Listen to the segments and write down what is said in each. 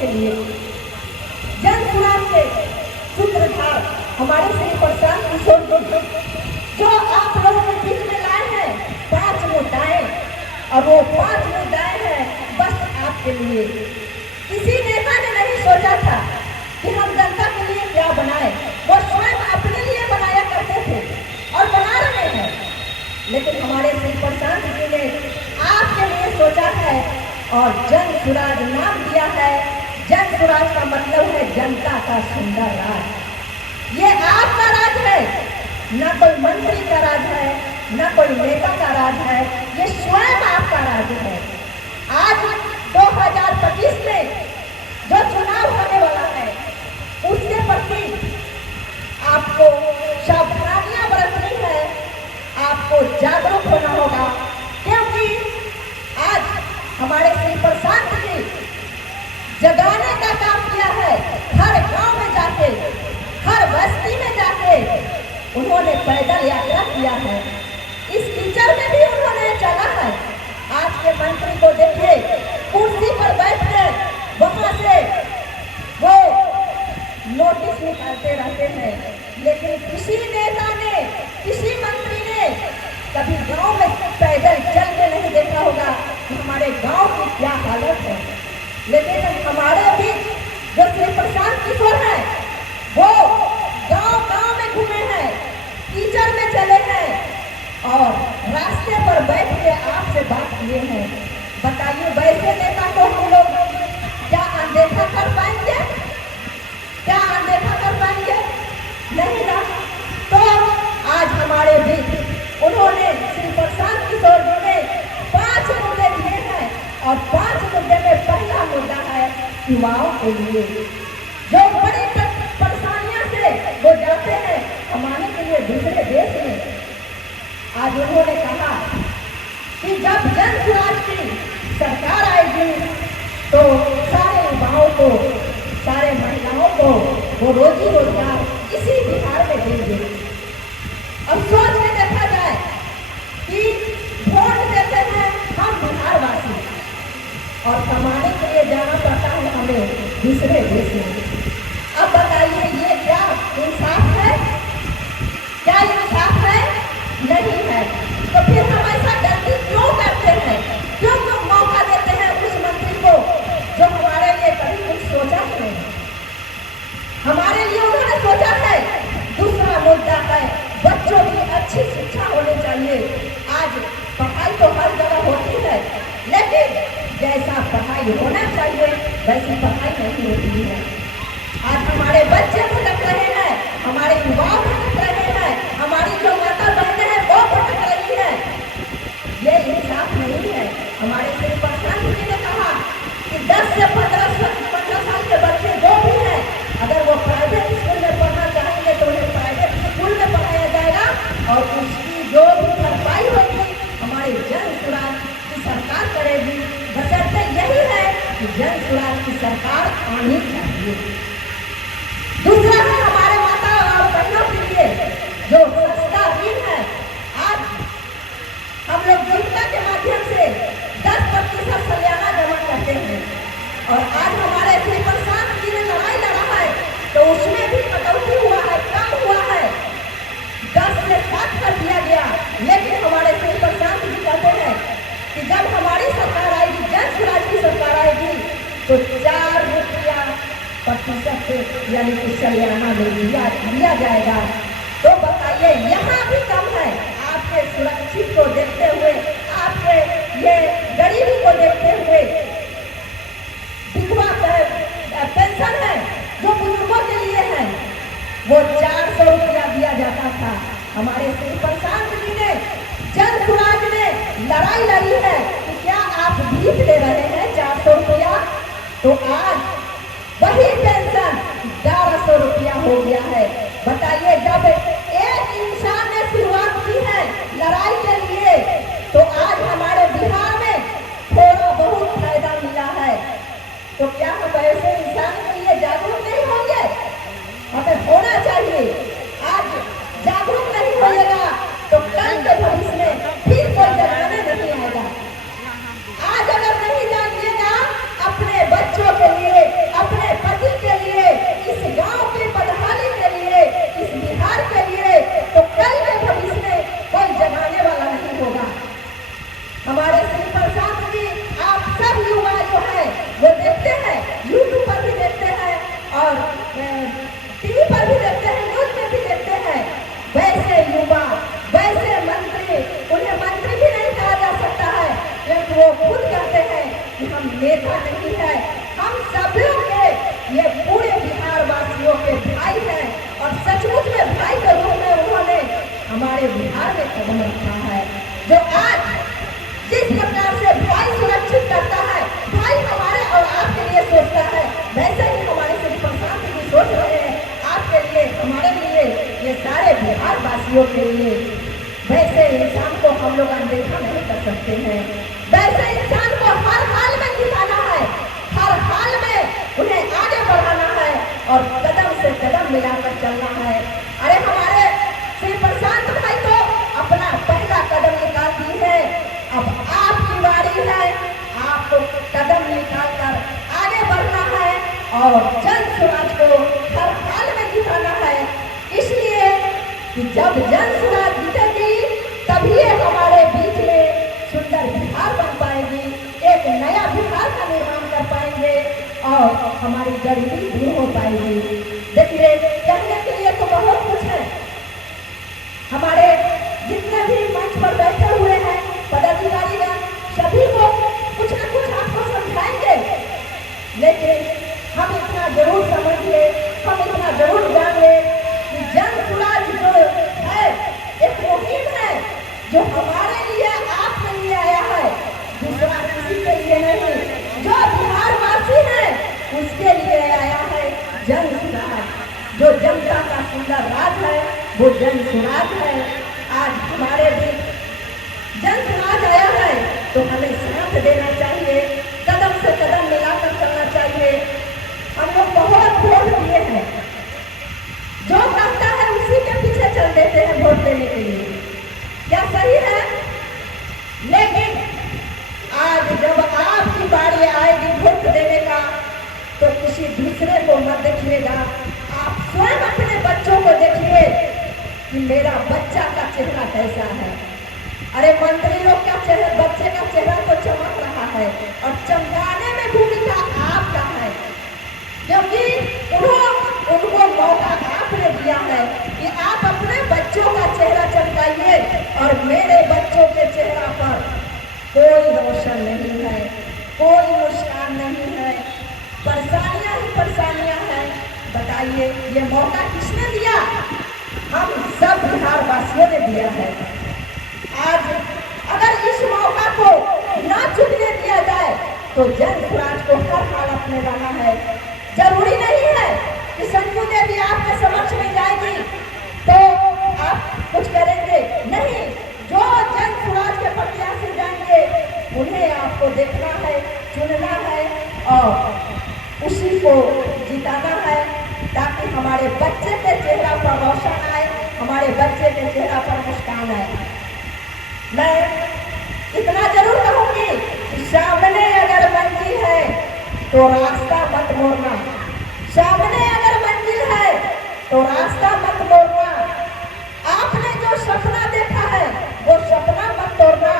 के लिए। जन सुराज के सूत्रधार हमारे श्री प्रशांत किशोर जी, जो आप लोगों के बीच में लाए हैं 5 मुद्दाएं, और वो 5 मुद्दाएं हैं बस आपके लिए। किसी नेता ने नहीं सोचा था कि हम जनता के लिए क्या बनाए, वो स्वयं अपने लिए बनाया करते थे और बना रहे हैं। लेकिन हमारे श्री प्रशांत जी ने आपके लिए सोचा है और जन सुराज नाम दिया है। जन सुराज का मतलब है जनता का सुंदर राज। ये आपका राज है, न कोई मंत्री का राज है, न कोई नेता का राज है, ये स्वयं आपका राज है। आज 2025 में जो चुनाव होने वाला है उसके प्रति आपको सावधानियां बरतनी है, आपको जागरूक होना होगा, क्योंकि आज हमारे श्री प्रशांत जी जगाने का काम किया है। हर गांव में जाके, हर बस्ती में जाके उन्होंने पैदल यात्रा किया है। इस कीचड़ में भी उन्होंने चला है। आज के मंत्री को देखिए, कुर्सी पर बैठ कर वहां से वो नोटिस निकालते रहते हैं, लेकिन किसी नेता ने, किसी मंत्री ने कभी गांव में पैदल चल के नहीं देखा होगा कि हमारे गांव की क्या हालत है। लेकिन हमारे भी जो श्री प्रशांत किशोर हैं, वो गांव-गांव में घूमे हैं, कीचड़ में चले हैं और रास्ते पर बैठ के आपसे बात किए हैं। बताइए, वैसे नेता को हम लोग क्या अनदेखा कर पाएंगे? क्या अनदेखा कर पाएंगे? नहीं ना। तो आज हमारे भी उन्होंने श्री प्रशांत किशोर जी ने 5 मुद्दे दिए हैं और 5 मुद्दे में पहला मुद्दा है युवाओं के लिए, जो बड़ी परेशानियां से वो जाते हैं कमाने के लिए दूसरे देश में। आज उन्होंने कहा कि जब जन सुराज की सरकार आएगी तो सारे युवाओं को, सारे महिलाओं को वो रोजी रोजगार इसी बिहार में देंगे। अब सोच के देखा जाए कि वोट देते हैं हम बिहारवासी और कमाने के लिए जाना पड़ता है हमें दूसरे देश में। अब बताइए, ये क्या इंसाफ है? क्या इंसाफ है? नहीं है। तो फिर हम ऐसा गलती क्यों करते हैं? क्यों मौका देते हैं उस मंत्री को जो हमारे लिए कभी कुछ सोचा ही नहीं? हमारे लिए उन्होंने सोचा है। दूसरा मुद्दा है बच्चों की अच्छी शिक्षा होनी चाहिए। आज पढ़ाई तो हर जगह होती है, लेकिन जैसा पढ़ाई होना चाहिए वैसी पढ़ाई नहीं होती है। आज हमारे बच्चे भटक रहे हैं, हमारे युवा भटक रहे हैं, हमारी जो माता बहनें हैं वो भटक रही है। ये इंसाफ नहीं है। हमारे श्री प्रशांत जी ने कहा कि 10 से 15 साल के बच्चे जो भी हैं, अगर वो प्राइवेट स्कूल में पढ़ना चाहेंगे तो उन्हें प्राइवेट स्कूल में पढ़ाया जाएगा और उसकी जो भी भरपाई होगी हमारी जन सुराज की सरकार करेगी। बशर्ते यही है कि जन सुराज की सरकार आनी चाहिए। दूसरा है हमारे माता और बहनों के लिए जो सस्ता ऋण है। आज हम लोग जीविका के माध्यम से 10% सालाना जमा करते हैं और आज हमारे श्री प्रशांत जी ने लड़ाई लड़ा है तो उसमें भी कटौती हुआ है, कम हुआ है, 10 से 7 कर दिया गया। लेकिन हमारे श्री प्रशांत जी कहते हैं कि जब हमारी सरकार आएगी, जन सुराज की सरकार आएगी तो 4 रुपया प्रतिशत यानी कि सालाना दिया जाएगा। तो बताइए, यहाँ भी कम है। आपके सुरक्षित को देखते हुए, आपके ये गरीबी को देखते हुए विधवा पेंशन है जो बुजुर्गों के लिए है, वो 400 रुपया दिया जाता था। हमारे श्री प्रशांत जी ने, जन सुराज ने लड़ाई लड़ी है कि क्या आप भीख दे रहे हैं 400 रुपया? तो आज वही पेंशन 1100 रुपया हो गया है। बताइए, जब एक इंसान ने शुरुआत की है लड़ाई के लिए तो आज हमारे बिहार में थोड़ा बहुत फायदा मिला है। तो क्या हम ऐसे इंसान के लिए जागरूक नहीं होंगे? हमें होना चाहिए। आज जागरूक नहीं होइएगा तो कल के भविष्य में फिर कोई जगाने नहीं आएगा। आज अगर नहीं जागिएगा अपने बच्चों के लिए, वासियों के लिए वैसे इंसान को हम लोग अनदेखा नहीं कर सकते हैं। वैसे इंसान को हर हाल में जिताना है, हर हाल में उन्हें आगे बढ़ाना है और कदम से कदम मिलाकर चलना है। अरे हमारे श्री प्रशांत भाई तो अपना पहला कदम निकाल दी है, अब आपकी बारी है, आपको कदम निकाल कर आगे बढ़ना है और जन स्वराज को हर हाल में जिताना है। इसलिए कि जब जन स्वराज जीतेगी तभी हमारे बीच में सुंदर बिहार बन पाएगी, एक नया बिहार का निर्माण कर पाएंगे और हमारी गरीबी दूर हो पाएगी। देखिए, कहने के लिए तो बहुत कुछ है। हमारे जितने भी मंच पर बैठे हुए हैं पदाधिकारीगण, सभी को कुछ न कुछ आपको समझाएंगे, लेकिन हम इतना जरूर समझ ले, हम इतना जरूर जान ले कि जन स्वराज जो है एक मुहिम है जो हमारे लिए, आपके लिए आया है, दूसरा किसी के लिए नहीं। जो बिहारवासी है उसके लिए आया है जन स्वराज। जो जनता का सुंदर राज है वो जन स्वराज है। आज हमारे भी जन स्वराज आया है तो हमें साथ देना चाहिए, कदम से कदम मिलाकर चलना चाहिए। हम लोग बहुत वोट दिए हैं, जो कहता है उसी के पीछे चल देते हैं वोट देने के लिए, क्या सही है? लेकिन आज जब आपकी बारी आएगी वोट देने का तो किसी दूसरे को मत देखिएगा, आप स्वयं अपने बच्चों को देखिए कि मेरा बच्चा का चेहरा कैसा है। अरे मंत्री लोग का चेहरा, बच्चे का चेहरा तो चमक रहा है और चमकाने में भूमिका आपका है, क्योंकि उनको मौका आपने दिया है कि आप अपने बच्चों का चेहरा चमकाइए। और मेरे बच्चों के चेहरा पर कोई रोशन नहीं है, कोई मुस्कान नहीं है, परेशानियां ही परेशानियां हैं। बताइए, ये मौका किसने दिया? हम सब बिहार वासियों ने दिया है। आज अगर इस मौका को ना चुनने दिया जाए तो जन स्वराज को हर हाल अपने रहना है। जरूरी नहीं है कि संजू देवी आपके समक्ष में जाएगी तो आप कुछ करेंगे, नहीं। जो जन स्वराज के प्रत्याशी जाएंगे उन्हें आपको देखना है, चुनना है और उसी को जिताना है, ताकि हमारे बच्चे के चेहरा पर रोशन आए, हमारे बच्चे के चेहरा पर मुस्कान आए। मैं इतना जरूर कहूंगी कि सामने अगर मंजिल है तो रास्ता मत मोड़ना, सामने अगर मंजिल है तो रास्ता मत मोड़ना। आपने जो सपना देखा है वो सपना मत तोड़ना।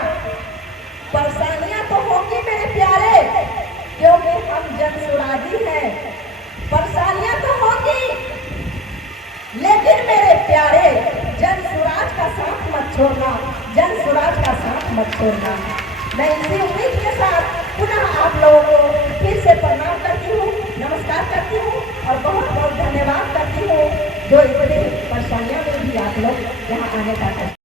परेशानियां तो होगी मेरे प्यारे, क्योंकि हम जन स्वराजी हैं, परेशानियां तो होगी, लेकिन मेरे प्यारे जन स्वराज का साथ मत छोड़ना, जन स्वराज का साथ मत छोड़ना। मैं इसी उम्मीद के साथ पुनः आप लोगों को फिर से प्रणाम करती हूँ, नमस्कार करती हूँ और बहुत बहुत धन्यवाद करती हूँ जो इतनी परेशानियों में भी आप लोग यहाँ आने का